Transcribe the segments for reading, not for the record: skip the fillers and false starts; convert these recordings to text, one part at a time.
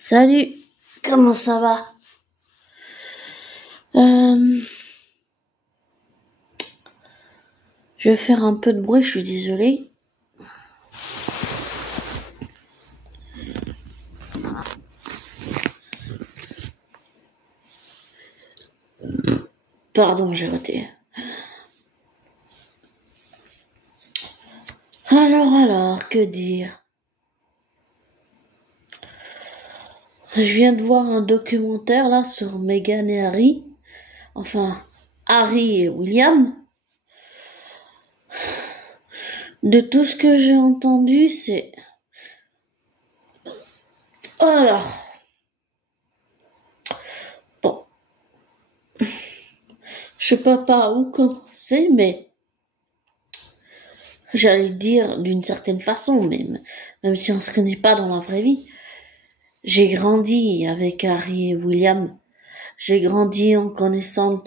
Salut, comment ça va? Je vais faire un peu de bruit, je suis désolée. Pardon, j'ai raté. Alors, que dire? Je viens de voir un documentaire là sur Meghan et Harry. Enfin, Harry et William. De tout ce que j'ai entendu, c'est... Alors... Bon. Je sais pas par où commencer, mais... J'allais dire d'une certaine façon, même si on se connaît pas dans la vraie vie. J'ai grandi avec Harry et William. J'ai grandi en connaissant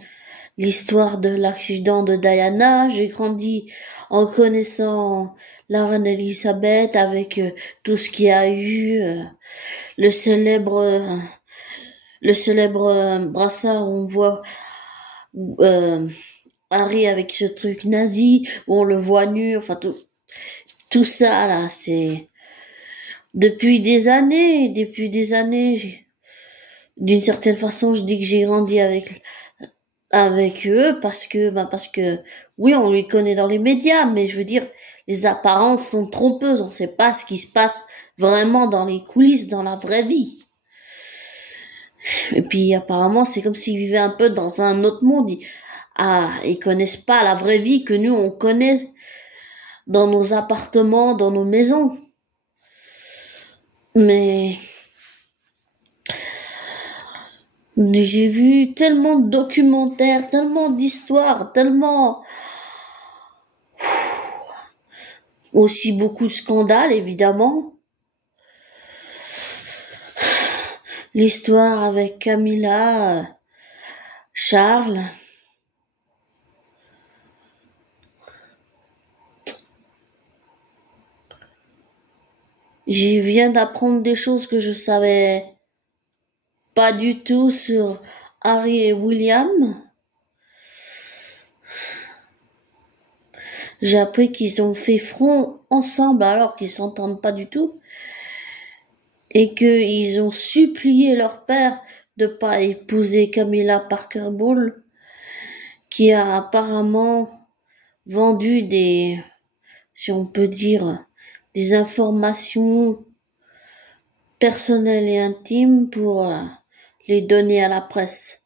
l'histoire de l'accident de Diana. J'ai grandi en connaissant la reine Elisabeth avec tout ce qu'il y a eu, le célèbre brassard où on voit euh, Harry avec ce truc nazi où on le voit nu. Enfin tout ça là, c'est depuis des années, d'une certaine façon, je dis que j'ai grandi avec eux parce que oui, on les connaît dans les médias, mais je veux dire, les apparences sont trompeuses, on sait pas ce qui se passe vraiment dans les coulisses, dans la vraie vie. Et puis apparemment, c'est comme s'ils vivaient un peu dans un autre monde. Ils connaissent pas la vraie vie que nous on connaît dans nos appartements, dans nos maisons. Mais j'ai vu tellement de documentaires, tellement d'histoires, tellement aussi beaucoup de scandales, évidemment. L'histoire avec Camilla, Charles. J'y viens d'apprendre des choses que je savais pas du tout sur Harry et William. J'ai appris qu'ils ont fait front ensemble alors qu'ils s'entendent pas du tout. Et qu'ils ont supplié leur père de pas épouser Camilla Parker Bowles, qui a apparemment vendu si on peut dire, des informations personnelles et intimes pour les donner à la presse.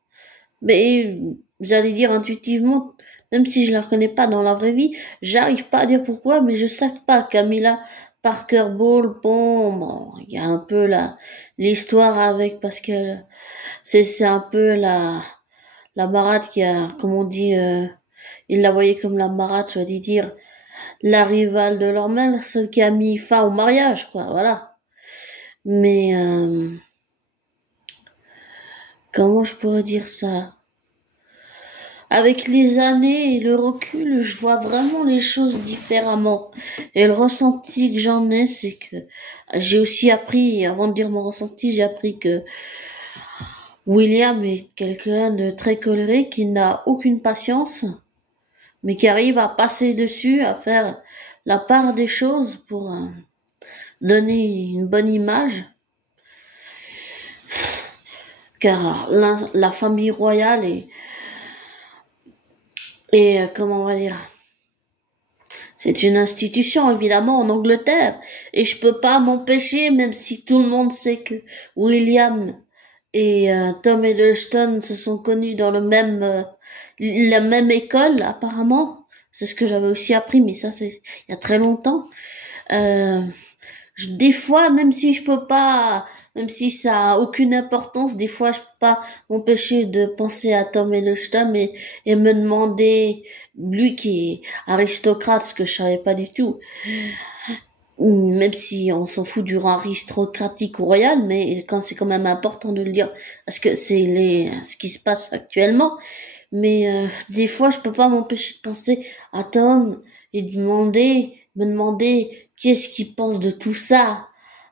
Mais j'allais dire intuitivement, même si je la reconnais pas dans la vraie vie, j'arrive pas à dire pourquoi, mais je sais pas Camilla Parker Bowles, bon, il y a un peu l'histoire avec, parce que c'est un peu la marade qui a, comme on dit, il la voyait comme la marade, je vais dire, la rivale de leur mère, celle qui a mis fin au mariage, quoi, voilà. Mais, comment je pourrais dire ça? Avec les années et le recul, je vois vraiment les choses différemment. Et le ressenti que j'en ai, c'est que j'ai aussi appris, avant de dire mon ressenti, j'ai appris que William est quelqu'un de très colérique, qui n'a aucune patience, mais qui arrive à passer dessus, à faire la part des choses pour donner une bonne image. Car la famille royale est comment on va dire, c'est une institution évidemment en Angleterre, et je peux pas m'empêcher, même si tout le monde sait que William et Tom Hiddleston se sont connus dans la même école apparemment. C'est ce que j'avais aussi appris, mais ça c'est il y a très longtemps. Des fois, même si je peux pas, même si ça a aucune importance, des fois je peux pas m'empêcher de penser à Tom Hiddleston et me demander, lui qui est aristocrate, ce que je savais pas du tout, même si on s'en fout du rang aristocratique ou royal, mais quand c'est quand même important de le dire, parce que c'est ce qui se passe actuellement. Mais des fois, je peux pas m'empêcher de penser à Tom et me demander qu'est-ce qu'il pense de tout ça,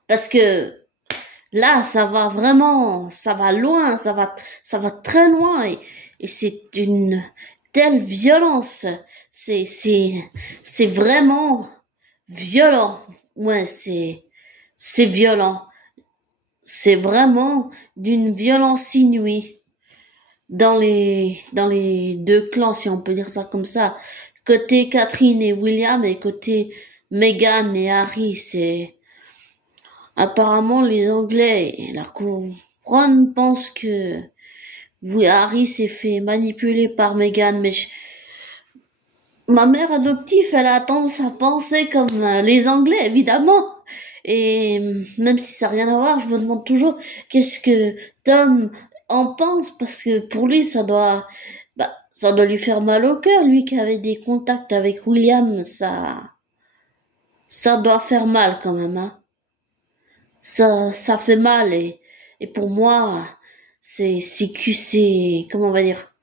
parce que Là, ça va vraiment, ça va loin, ça va très loin et c'est une telle violence. C'est, c'est, c'est vraiment violent. Ouais, c'est violent. C'est vraiment d'une violence inouïe dans les deux clans, si on peut dire ça comme ça. Côté Catherine et William et côté Meghan et Harry, c'est apparemment les Anglais et la couronne pensent que oui, Harry s'est fait manipuler par Meghan, mais ma mère adoptive, elle a tendance à penser comme les Anglais, évidemment. Et même si ça n'a rien à voir, je me demande toujours qu'est-ce que Tom en pense, parce que pour lui, ça doit lui faire mal au cœur, lui qui avait des contacts avec William, ça doit faire mal quand même, hein. Ça fait mal et pour moi, comment on va dire,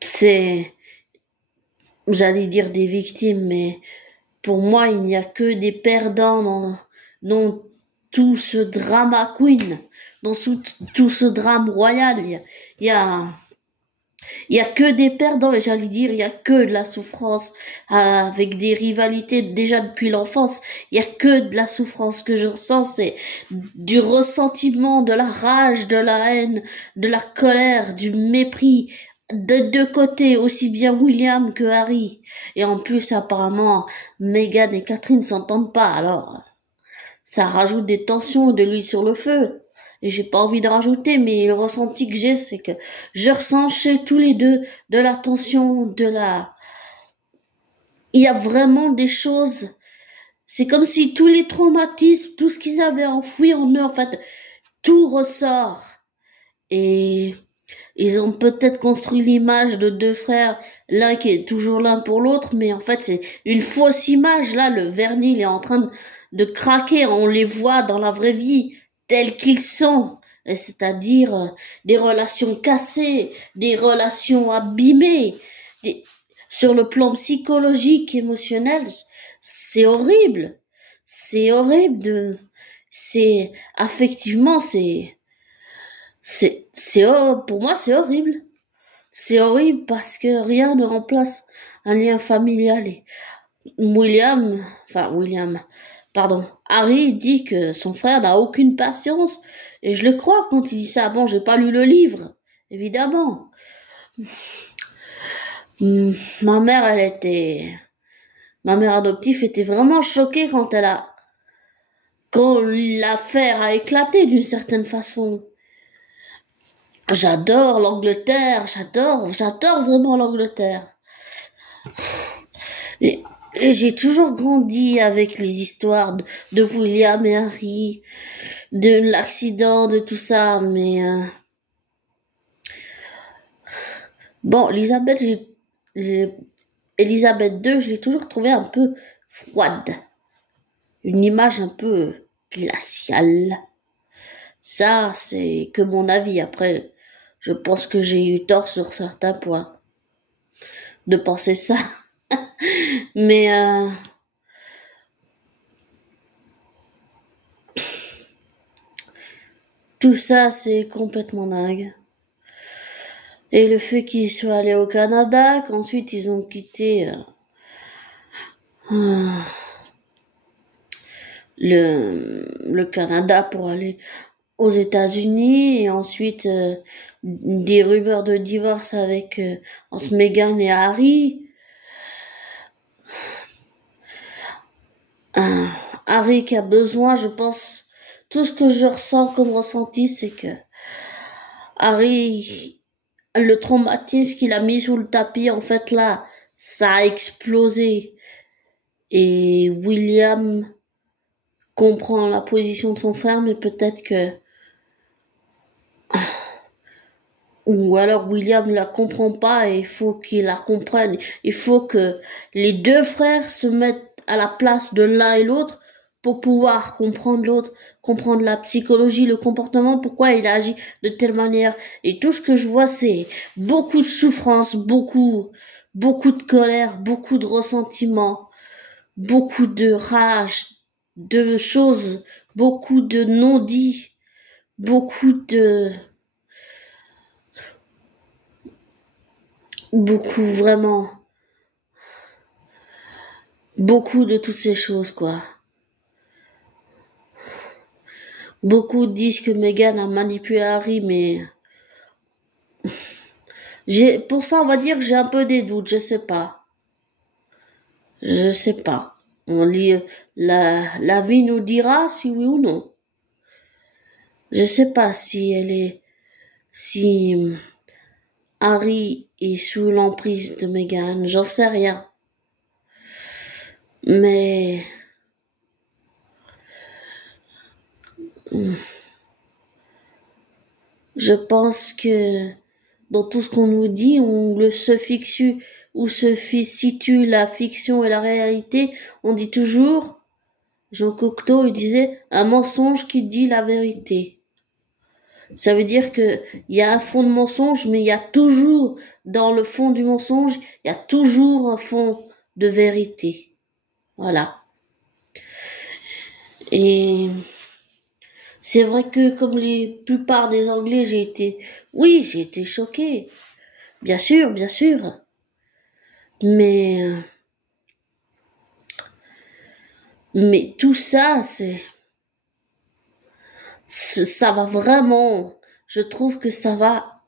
c'est, j'allais dire des victimes, mais pour moi, il n'y a que des perdants dans tout ce drama queen, dans tout ce drame royal. Il y a, il y a que des perdants, et j'allais dire, il y a que de la souffrance, avec des rivalités déjà depuis l'enfance. Il y a que de la souffrance que je ressens, c'est du ressentiment, de la rage, de la haine, de la colère, du mépris, de deux côtés, aussi bien William que Harry. Et en plus, apparemment, Meghan et Catherine s'entendent pas, alors ça rajoute des tensions, de l'huile sur le feu. Et j'ai pas envie de rajouter, mais le ressenti que j'ai, c'est que je ressens chez tous les deux de la tension, il y a vraiment des choses, c'est comme si tous les traumatismes, tout ce qu'ils avaient enfoui en eux, en fait, tout ressort. Et ils ont peut-être construit l'image de deux frères, l'un qui est toujours l'un pour l'autre, mais en fait c'est une fausse image. Là, le vernis il est en train de craquer, on les voit dans la vraie vie tels qu'ils sont, c'est-à-dire des relations cassées, des relations abîmées, sur le plan psychologique, émotionnel, c'est horrible. C'est horrible c'est, affectivement, pour moi, c'est horrible. C'est horrible parce que rien ne remplace un lien familial. Et pardon, Harry dit que son frère n'a aucune patience. Et je le crois quand il dit ça. Bon, j'ai pas lu le livre, évidemment. Ma mère, ma mère adoptive était vraiment choquée quand l'affaire a éclaté d'une certaine façon. J'adore l'Angleterre, j'adore vraiment l'Angleterre. Et j'ai toujours grandi avec les histoires de William et Harry, de l'accident, de tout ça, mais bon, Elisabeth II, je l'ai toujours trouvée un peu froide, une image un peu glaciale. Ça, c'est que mon avis. Après, je pense que j'ai eu tort sur certains points de penser ça. Mais tout ça, c'est complètement dingue. Et le fait qu'ils soient allés au Canada, qu'ensuite ils ont quitté le Canada pour aller aux États-Unis, et ensuite des rumeurs de divorce entre Meghan et Harry. Harry qui a besoin, je pense, tout ce que je ressens comme ressenti, c'est que Harry, le traumatisme qu'il a mis sous le tapis, en fait là, ça a explosé. Et William comprend la position de son frère, mais peut-être que ou alors William la comprend pas et il faut qu'il la comprenne. Il faut que les deux frères se mettent à la place de l'un et l'autre pour pouvoir comprendre l'autre, comprendre la psychologie, le comportement, pourquoi il agit de telle manière. Et tout ce que je vois, c'est beaucoup de souffrance, beaucoup de colère, beaucoup de ressentiment, beaucoup de rage, de choses, beaucoup de non-dits, beaucoup vraiment, beaucoup de toutes ces choses, quoi. Beaucoup disent que Meghan a manipulé Harry, mais pour ça, on va dire que j'ai un peu des doutes, je sais pas. Je sais pas. On lit, la vie nous dira si oui ou non. Je sais pas si Harry est sous l'emprise de Meghan, j'en sais rien. Mais, je pense que dans tout ce qu'on nous dit, où se situe la fiction et la réalité, on dit toujours, Jean Cocteau, il disait, un mensonge qui dit la vérité. Ça veut dire que il y a un fond de mensonge, mais il y a toujours, dans le fond du mensonge, il y a toujours un fond de vérité. Voilà. Et c'est vrai que comme les plupart des Anglais, j'ai été choquée. Bien sûr, bien sûr. Mais tout ça, ça va vraiment, je trouve que ça va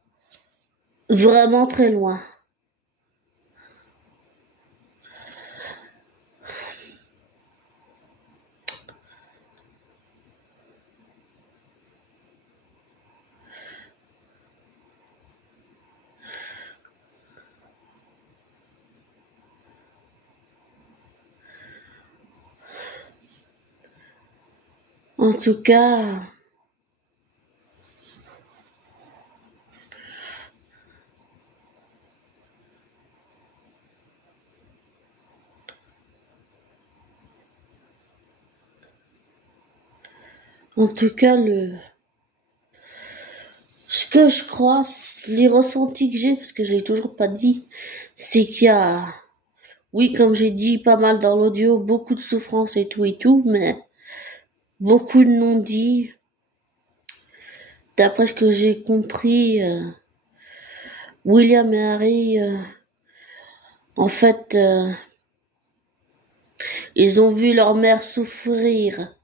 vraiment très loin. En tout cas, ce que je crois, les ressentis que j'ai, parce que je l'ai toujours pas dit, c'est qu'il y a, oui, comme j'ai dit pas mal dans l'audio, beaucoup de souffrance et tout, mais beaucoup de non-dits. D'après ce que j'ai compris, William et Harry, en fait, ils ont vu leur mère souffrir.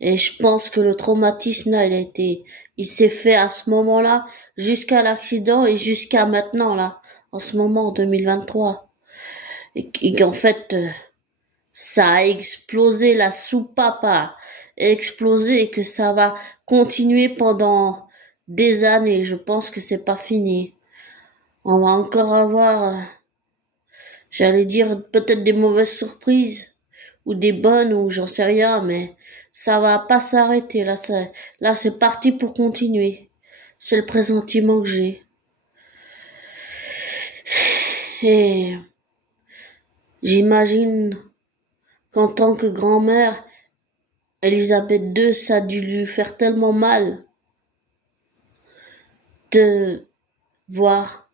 Et je pense que le traumatisme là, il s'est fait à ce moment-là, jusqu'à l'accident et jusqu'à maintenant là, en ce moment en 2023. Et qu'en fait, ça a explosé, la soupape a explosé et que ça va continuer pendant des années. Je pense que c'est pas fini. On va encore avoir, j'allais dire peut-être des mauvaises surprises ou des bonnes ou j'en sais rien, mais ça va pas s'arrêter là c'est parti pour continuer. C'est le pressentiment que j'ai. Et j'imagine qu'en tant que grand-mère, Elisabeth II, ça a dû lui faire tellement mal de voir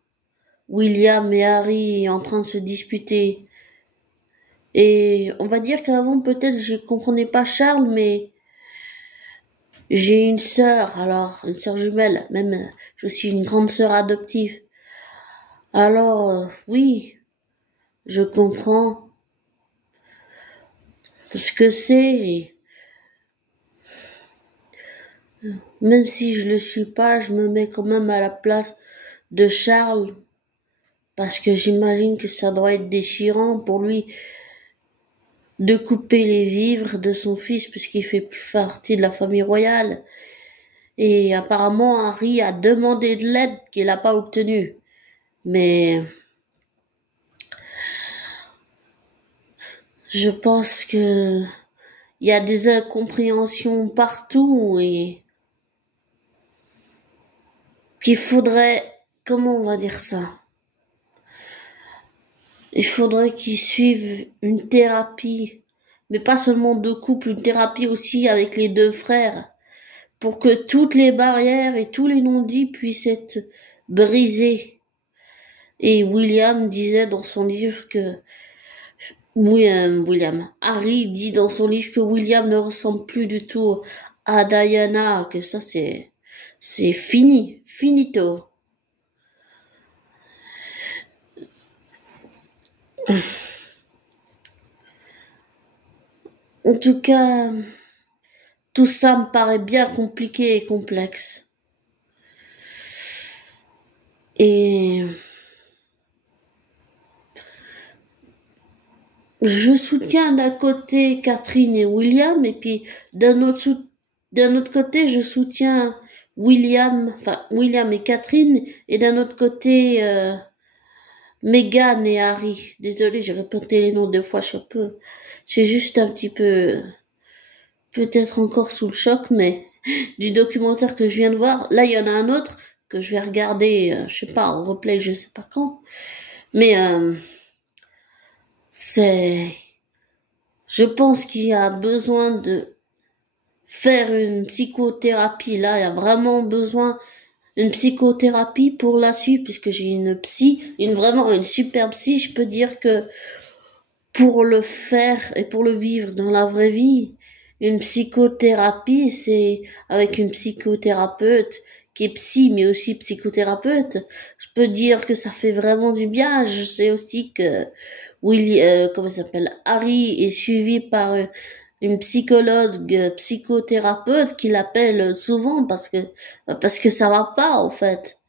William et Harry en train de se disputer. Et on va dire qu'avant peut-être je comprenais pas Charles, mais j'ai une sœur, alors une sœur jumelle, même je suis une grande sœur adoptive. Alors oui, je comprends ce que c'est. Même si je le suis pas, je me mets quand même à la place de Charles parce que j'imagine que ça doit être déchirant pour lui de couper les vivres de son fils puisqu'il fait plus partie de la famille royale. Et apparemment, Harry a demandé de l'aide qu'il n'a pas obtenue. Mais je pense que il y a des incompréhensions partout et qu'il faudrait, comment on va dire ça? Il faudrait qu'ils suivent une thérapie, mais pas seulement de couple, une thérapie aussi avec les deux frères, pour que toutes les barrières et tous les non-dits puissent être brisés. Et William disait dans son livre que Oui, William. Harry dit dans son livre que William ne ressemble plus du tout à Diana, que ça c'est fini, finito. En tout cas, tout ça me paraît bien compliqué et complexe. Et je soutiens d'un côté Catherine et William, et puis d'un autre côté, je soutiens William et Catherine, et d'un autre côté, Meghan et Harry. Désolée, j'ai répété les noms deux fois, je suis juste un petit peu, peut-être encore sous le choc, mais du documentaire que je viens de voir. Là, il y en a un autre que je vais regarder, je sais pas, en replay, je sais pas quand. Mais je pense qu'il y a besoin de faire une psychothérapie. Là, il y a vraiment besoin d'une psychothérapie pour la suite, puisque j'ai une psy, vraiment une super psy. Je peux dire que pour le faire et pour le vivre dans la vraie vie, une psychothérapie, c'est avec une psychothérapeute qui est psy mais aussi psychothérapeute. Je peux dire que ça fait vraiment du bien. Je sais aussi que comment ça s'appelle, Harry est suivi par une psychologue, psychothérapeute qui l'appelle souvent parce que ça va pas en fait.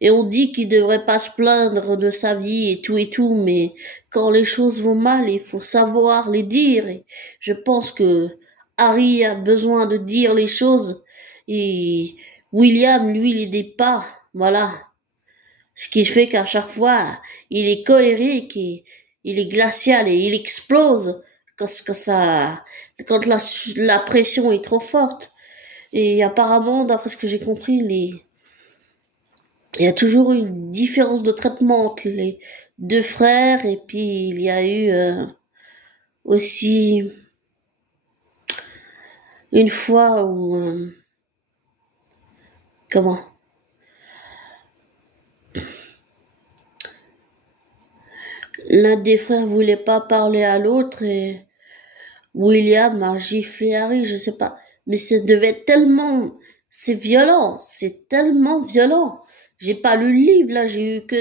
Et on dit qu'il devrait pas se plaindre de sa vie et tout, mais quand les choses vont mal, il faut savoir les dire. Et je pense que Harry a besoin de dire les choses et William, lui, il dit pas. Voilà. Ce qui fait qu'à chaque fois, il est colérique et il est glacial et il explose quand la pression est trop forte. Et apparemment, d'après ce que j'ai compris, il y a toujours une différence de traitement entre les deux frères et puis il y a eu aussi une fois où comment l'un des frères voulait pas parler à l'autre et William a giflé Harry, je sais pas, mais ça devait être tellement, c'est tellement violent. J'ai pas lu le livre là, j'ai eu que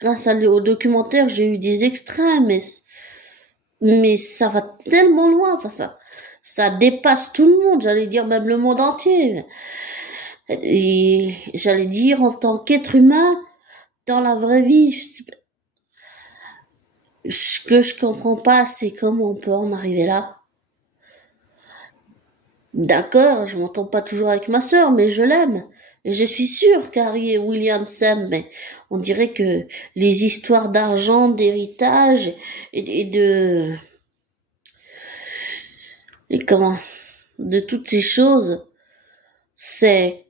grâce au documentaire, j'ai eu des extraits, mais ça va tellement loin, enfin ça dépasse tout le monde, j'allais dire même le monde entier. Et j'allais dire en tant qu'être humain, dans la vraie vie, ce que je comprends pas, c'est comment on peut en arriver là. D'accord, je m'entends pas toujours avec ma sœur, mais je l'aime. Et je suis sûre qu'Harry et William s'aiment, mais on dirait que les histoires d'argent, d'héritage et et comment, de toutes ces choses, c'est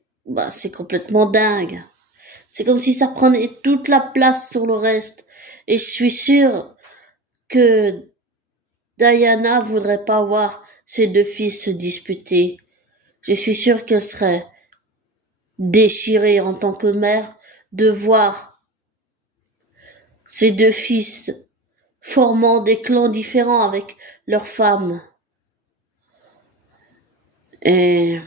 complètement dingue. C'est comme si ça prenait toute la place sur le reste. Et je suis sûre que Diana voudrait pas voir ses deux fils se disputer. Je suis sûre qu'elle serait déchirée en tant que mère de voir ses deux fils formant des clans différents avec leurs femmes. Et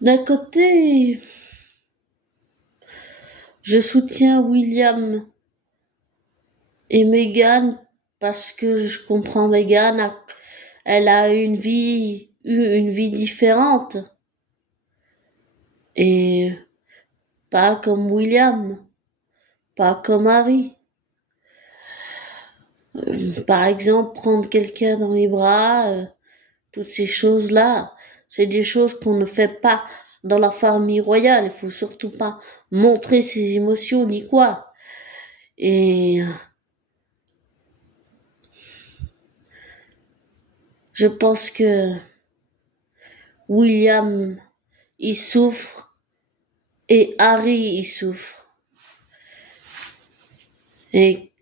d'un côté, je soutiens William et Meghan parce que je comprends Meghan, elle a eu une vie différente et pas comme William, pas comme Harry. Par exemple, prendre quelqu'un dans les bras, toutes ces choses-là, c'est des choses qu'on ne fait pas dans la famille royale. Il faut surtout pas montrer ses émotions ni quoi. Et je pense que William, il souffre et Harry, il souffre. Et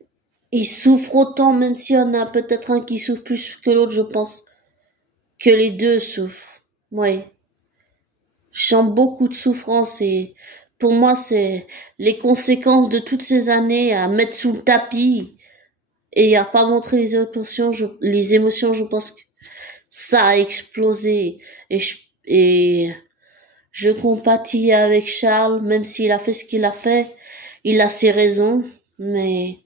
ils souffrent autant, même s'il y en a peut-être un qui souffre plus que l'autre, je pense que les deux souffrent. Oui. Je sens beaucoup de souffrance et pour moi, c'est les conséquences de toutes ces années à mettre sous le tapis et à pas montrer les émotions, je pense que ça a explosé et je compatis avec Charles, même s'il a fait ce qu'il a fait, il a ses raisons, mais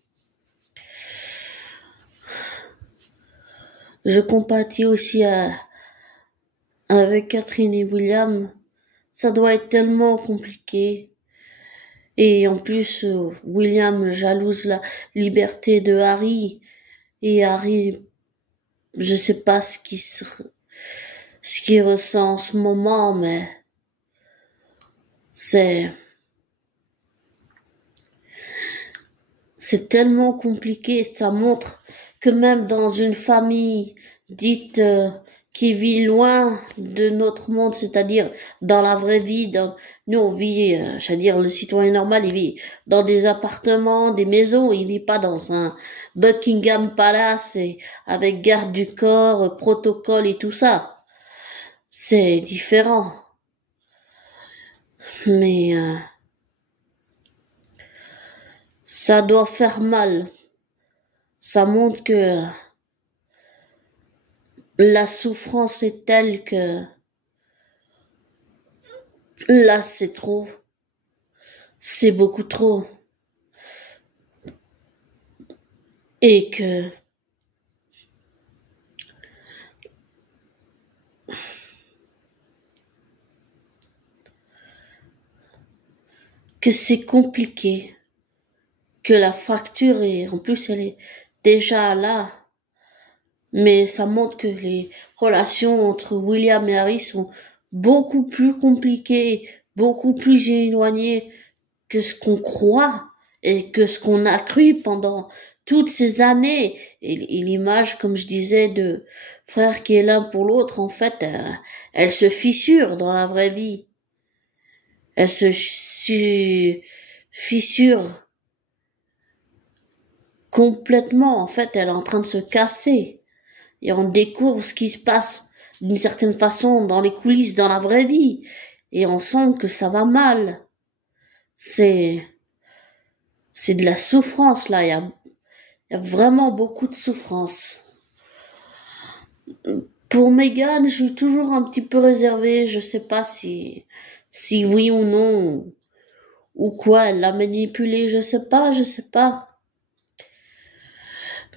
je compatis aussi avec Catherine et William. Ça doit être tellement compliqué. Et en plus, William jalouse la liberté de Harry. Et Harry, je sais pas ce qu'il ressent en ce moment, mais c'est tellement compliqué. Ça montre que même dans une famille dite qui vit loin de notre monde, c'est-à-dire dans la vraie vie, nous on vit, j'allais dire le citoyen normal, il vit dans des appartements, des maisons, il vit pas dans un Buckingham Palace et avec garde du corps, protocole et tout ça. C'est différent. Mais ça doit faire mal. Ça montre que la souffrance est telle que là c'est trop. C'est beaucoup trop. Et que c'est compliqué, que la fracture est, en plus elle est déjà là, mais ça montre que les relations entre William et Harry sont beaucoup plus compliquées, beaucoup plus éloignées que ce qu'on croit et que ce qu'on a cru pendant toutes ces années. Et l'image, comme je disais, de frères qui est l'un pour l'autre, en fait, elle se fissure dans la vraie vie. Elle se fissure complètement. En fait, elle est en train de se casser. Et on découvre ce qui se passe d'une certaine façon dans les coulisses, dans la vraie vie. Et on sent que ça va mal. C'est de la souffrance, là. Il y a vraiment beaucoup de souffrance. Pour Meghan, je suis toujours un petit peu réservée. Je sais pas si oui ou non, ou quoi, elle l'a manipulé, je sais pas.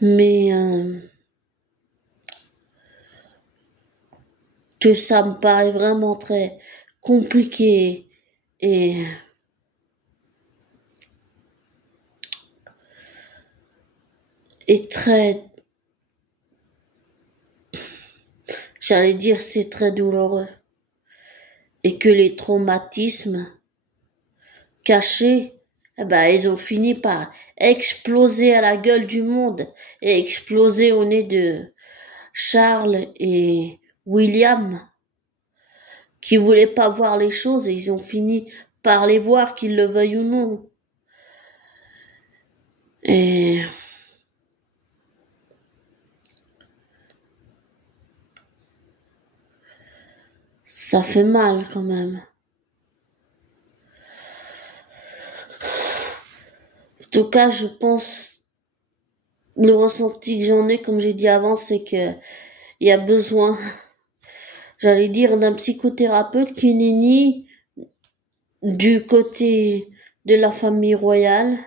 Mais que ça me paraît vraiment très compliqué et très, j'allais dire, c'est très douloureux. Et que les traumatismes cachés, eh ben, ils ont fini par exploser à la gueule du monde et exploser au nez de Charles et William, qui voulaient pas voir les choses et ils ont fini par les voir, qu'ils le veuillent ou non. Et ça fait mal quand même. En tout cas, je pense, le ressenti que j'en ai, comme j'ai dit avant, c'est que il y a besoin, j'allais dire, d'un psychothérapeute qui n'est ni du côté de la famille royale,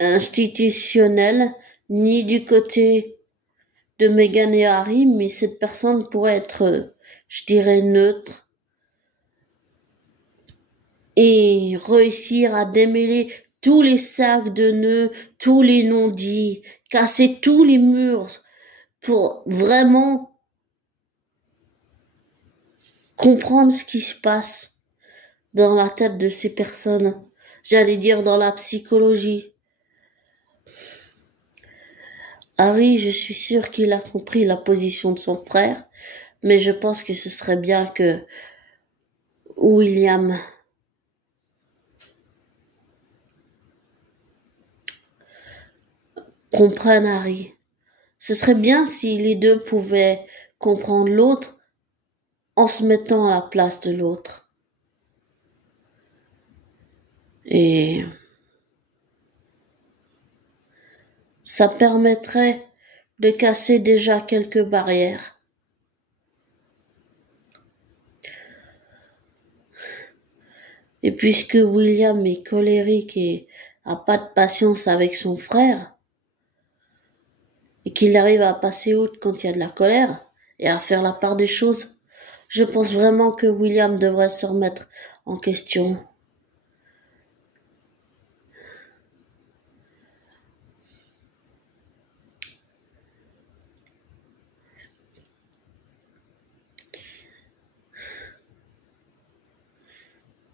institutionnelle, ni du côté de Meghan et Harry, mais cette personne pourrait être, je dirais, neutre et réussir à démêler tous les sacs de nœuds, tous les non-dits, casser tous les murs pour vraiment comprendre ce qui se passe dans la tête de ces personnes. J'allais dire dans la psychologie. Harry, je suis sûre qu'il a compris la position de son frère, mais je pense que ce serait bien que William comprennent Harry. Ce serait bien si les deux pouvaient comprendre l'autre en se mettant à la place de l'autre. Et ça permettrait de casser déjà quelques barrières. Et puisque William est colérique et a pas de patience avec son frère, et qu'il arrive à passer outre quand il y a de la colère, et à faire la part des choses, je pense vraiment que William devrait se remettre en question.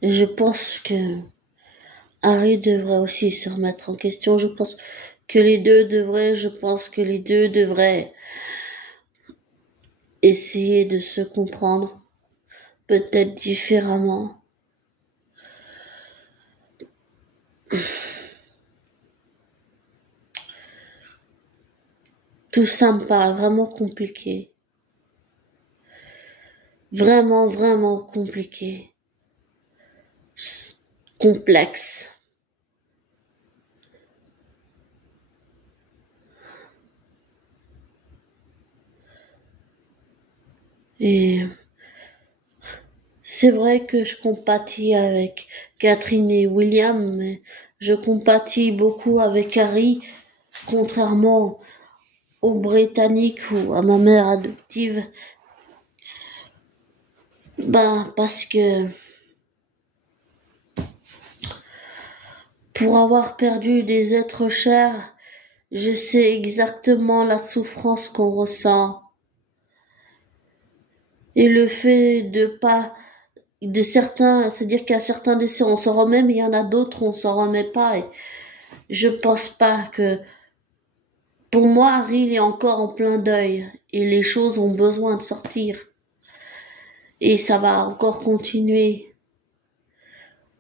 Et je pense que Harry devrait aussi se remettre en question. Je pense que les deux devraient essayer de se comprendre, peut-être différemment. Tout ça me paraît vraiment compliqué. Vraiment, vraiment compliqué. Complexe. Et c'est vrai que je compatis avec Catherine et William, mais je compatis beaucoup avec Harry, contrairement aux Britanniques ou à ma mère adoptive. Parce que pour avoir perdu des êtres chers, je sais exactement la souffrance qu'on ressent. Et le fait de certains, c'est-à-dire qu'à certains décès on s'en remet, mais il y en a d'autres on s'en remet pas. Et je pense pas que, pour moi, Harry il est encore en plein deuil et les choses ont besoin de sortir. Et ça va encore continuer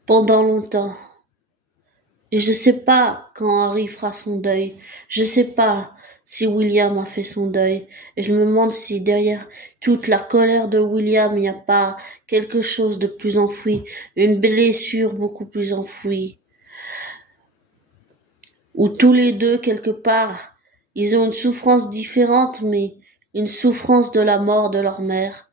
pendant longtemps. Et je sais pas quand Harry fera son deuil. Je sais pas si William a fait son deuil. Et je me demande si derrière toute la colère de William, il n'y a pas quelque chose de plus enfoui, une blessure beaucoup plus enfouie. Où tous les deux, quelque part, ils ont une souffrance différente, mais une souffrance de la mort de leur mère.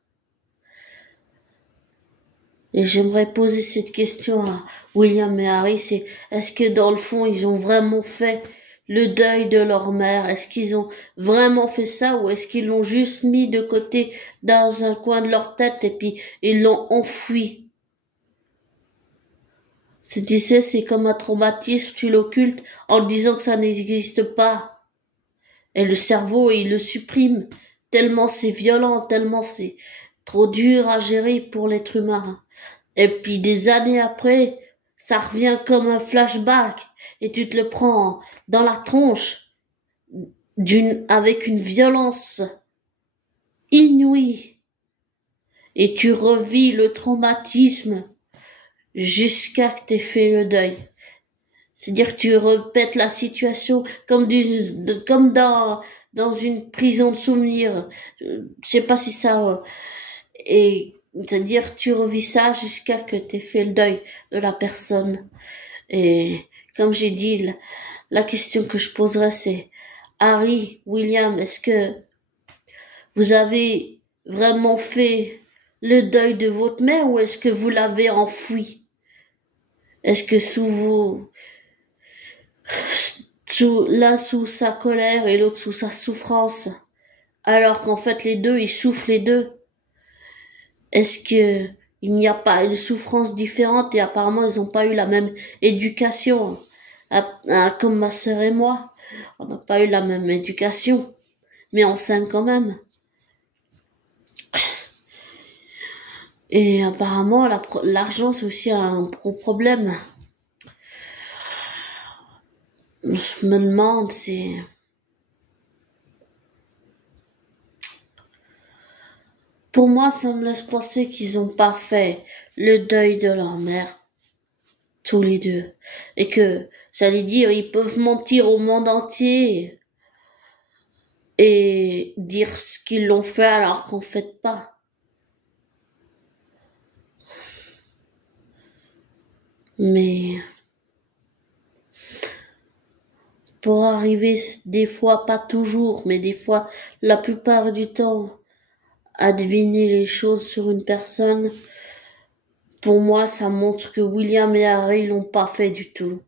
Et j'aimerais poser cette question à William et Harry, c'est est-ce que dans le fond ils ont vraiment fait le deuil de leur mère? Est-ce qu'ils ont vraiment fait ça ou est-ce qu'ils l'ont juste mis de côté dans un coin de leur tête et puis ils l'ont enfoui? Tu sais, c'est comme un traumatisme, tu l'occultes en disant que ça n'existe pas. Et le cerveau, il le supprime tellement c'est violent, tellement c'est trop dur à gérer pour l'être humain. Et puis des années après, ça revient comme un flashback et tu te le prends dans la tronche avec une violence inouïe et tu revis le traumatisme jusqu'à que t'aies fait le deuil. C'est-à-dire que tu répètes la situation comme dans une prison de souvenirs. Je sais pas si ça et c'est-à-dire tu revis ça jusqu'à que t'aies fait le deuil de la personne. Et comme j'ai dit, la question que je poserais c'est Harry, William, est-ce que vous avez vraiment fait le deuil de votre mère ou est-ce que vous l'avez enfoui? Est-ce que l'un sous sa colère et l'autre sous sa souffrance, alors qu'en fait les deux, ils souffrent les deux? Est-ce que il n'y a pas une souffrance différente et apparemment ils n'ont pas eu la même éducation, comme ma sœur et moi, on n'a pas eu la même éducation, mais on s'aime quand même. Et apparemment l'argent c'est aussi un gros problème. Je me demande si pour moi, ça me laisse penser qu'ils n'ont pas fait le deuil de leur mère, tous les deux. Et que, j'allais dire, ils peuvent mentir au monde entier, et dire ce qu'ils l'ont fait alors qu'en fait pas. Mais pour arriver des fois, pas toujours, mais des fois, la plupart du temps, à deviner les choses sur une personne, pour moi, ça montre que William et Harry l'ont pas fait du tout.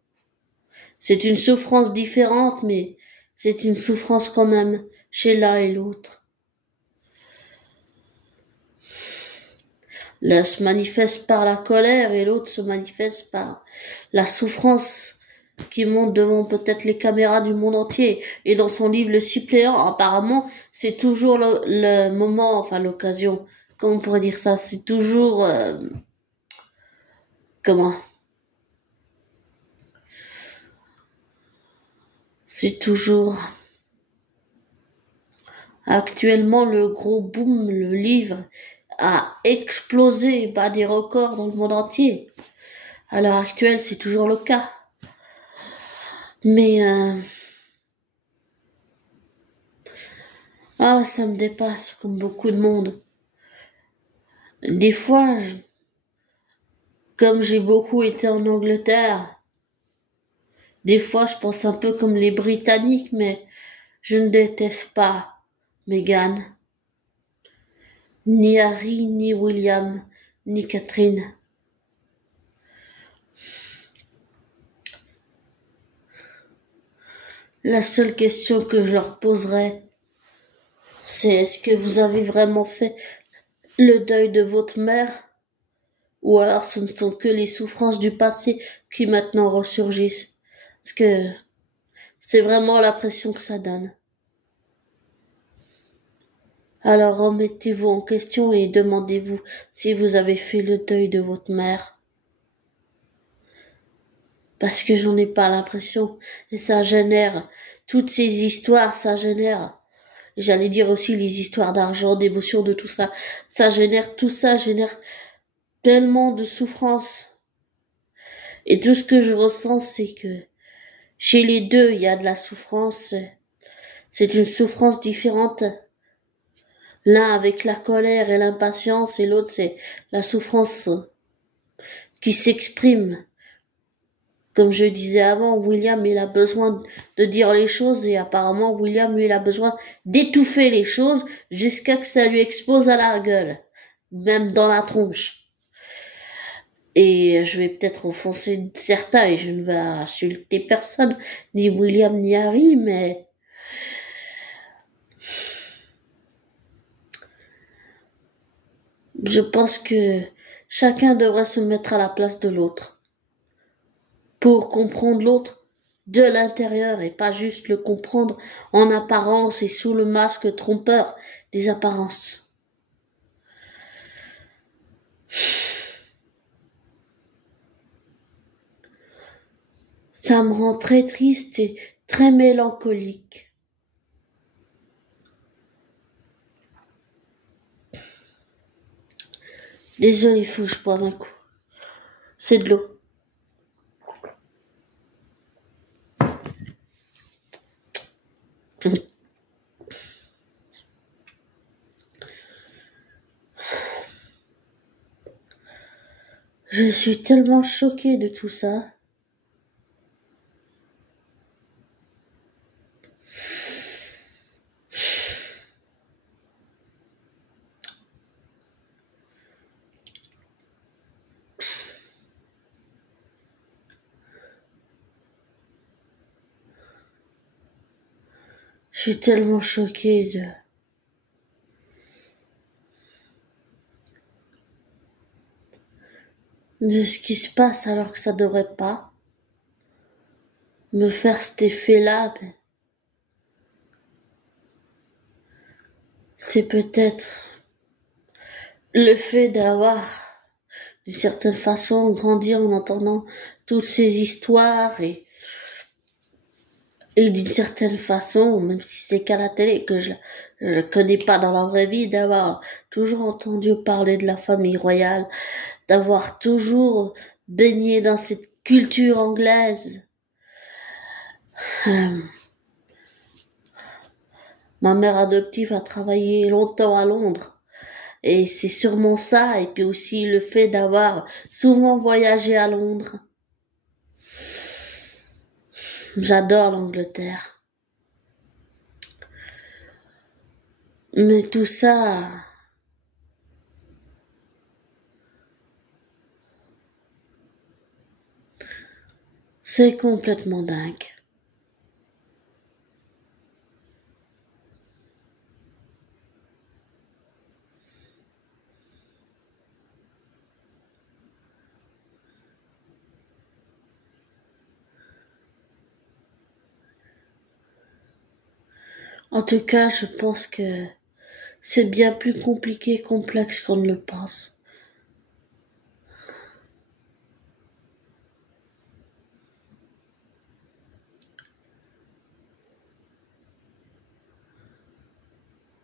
C'est une souffrance différente, mais c'est une souffrance quand même chez l'un et l'autre. L'un se manifeste par la colère et l'autre se manifeste par la souffrance qui monte devant peut-être les caméras du monde entier. Et dans son livre Le Suppléant, apparemment, c'est toujours le moment, enfin l'occasion, comment on pourrait dire ça, c'est toujours... comment C'est toujours... Actuellement, le gros boom, le livre, a explosé, bat des records dans le monde entier. À l'heure actuelle, c'est toujours le cas. Mais ça me dépasse comme beaucoup de monde. Des fois, comme j'ai beaucoup été en Angleterre, des fois je pense un peu comme les Britanniques, mais je ne déteste pas Meghan, ni Harry, ni William, ni Catherine. La seule question que je leur poserai, c'est est-ce que vous avez vraiment fait le deuil de votre mère? Ou alors ce ne sont que les souffrances du passé qui maintenant ressurgissent? Parce que c'est vraiment l'impression que ça donne. Alors remettez-vous en question et demandez-vous si vous avez fait le deuil de votre mère. Parce que j'en ai pas l'impression. Et ça génère, toutes ces histoires, ça génère. J'allais dire aussi les histoires d'argent, d'émotion, de tout ça. Tout ça génère tellement de souffrance. Et tout ce que je ressens, c'est que chez les deux, il y a de la souffrance. C'est une souffrance différente. L'un avec la colère et l'impatience et l'autre c'est la souffrance qui s'exprime. Comme je disais avant, William il a besoin de dire les choses et apparemment William lui il a besoin d'étouffer les choses jusqu'à ce que ça lui explose à la gueule, même dans la tronche. Et je vais peut-être offenser certains et je ne vais insulter personne, ni William ni Harry, mais je pense que chacun devrait se mettre à la place de l'autre pour comprendre l'autre de l'intérieur et pas juste le comprendre en apparence et sous le masque trompeur des apparences. Ça me rend très triste et très mélancolique. Désolé, faut que je boive un coup. C'est de l'eau. Je suis tellement choquée de tout ça. Je suis tellement choquée de ce qui se passe alors que ça devrait pas me faire cet effet-là. Mais c'est peut-être le fait d'avoir, d'une certaine façon, grandi en entendant toutes ces histoires et d'une certaine façon, même si c'est qu'à la télé, que je ne connais pas dans la vraie vie, d'avoir toujours entendu parler de la famille royale, d'avoir toujours baigné dans cette culture anglaise. Ma mère adoptive a travaillé longtemps à Londres. Et c'est sûrement ça, et puis aussi le fait d'avoir souvent voyagé à Londres. J'adore l'Angleterre. Mais tout ça, c'est complètement dingue. En tout cas, je pense que c'est bien plus compliqué et complexe qu'on ne le pense.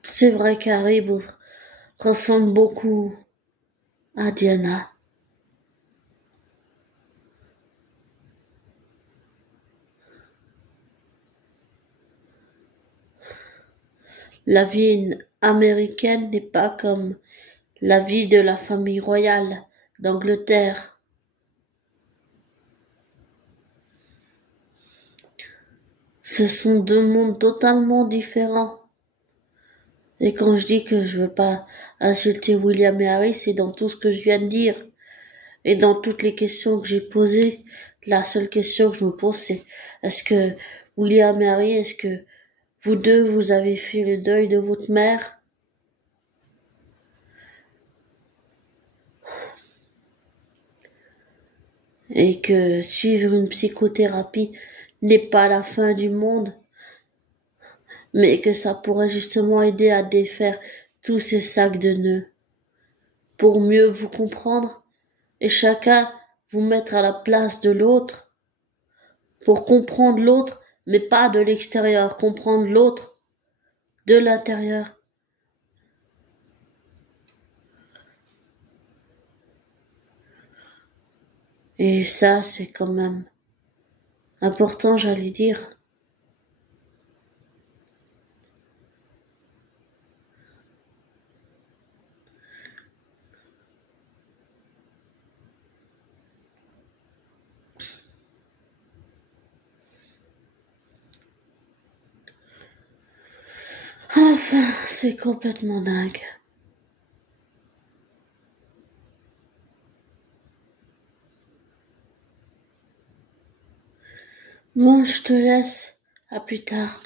C'est vrai qu'Harry ressemble beaucoup à Diana. La vie américaine n'est pas comme la vie de la famille royale d'Angleterre. Ce sont deux mondes totalement différents. Et quand je dis que je veux pas insulter William et Harry, c'est dans tout ce que je viens de dire. Et dans toutes les questions que j'ai posées, la seule question que je me pose, c'est est-ce que William et Harry, est-ce que vous deux, vous avez fait le deuil de votre mère? Et que suivre une psychothérapie n'est pas la fin du monde, mais que ça pourrait justement aider à défaire tous ces sacs de nœuds pour mieux vous comprendre et chacun vous mettre à la place de l'autre pour comprendre l'autre, mais pas de l'extérieur, comprendre l'autre de l'intérieur. Et ça, c'est quand même important, j'allais dire. Enfin, c'est complètement dingue. Bon, je te laisse. À plus tard.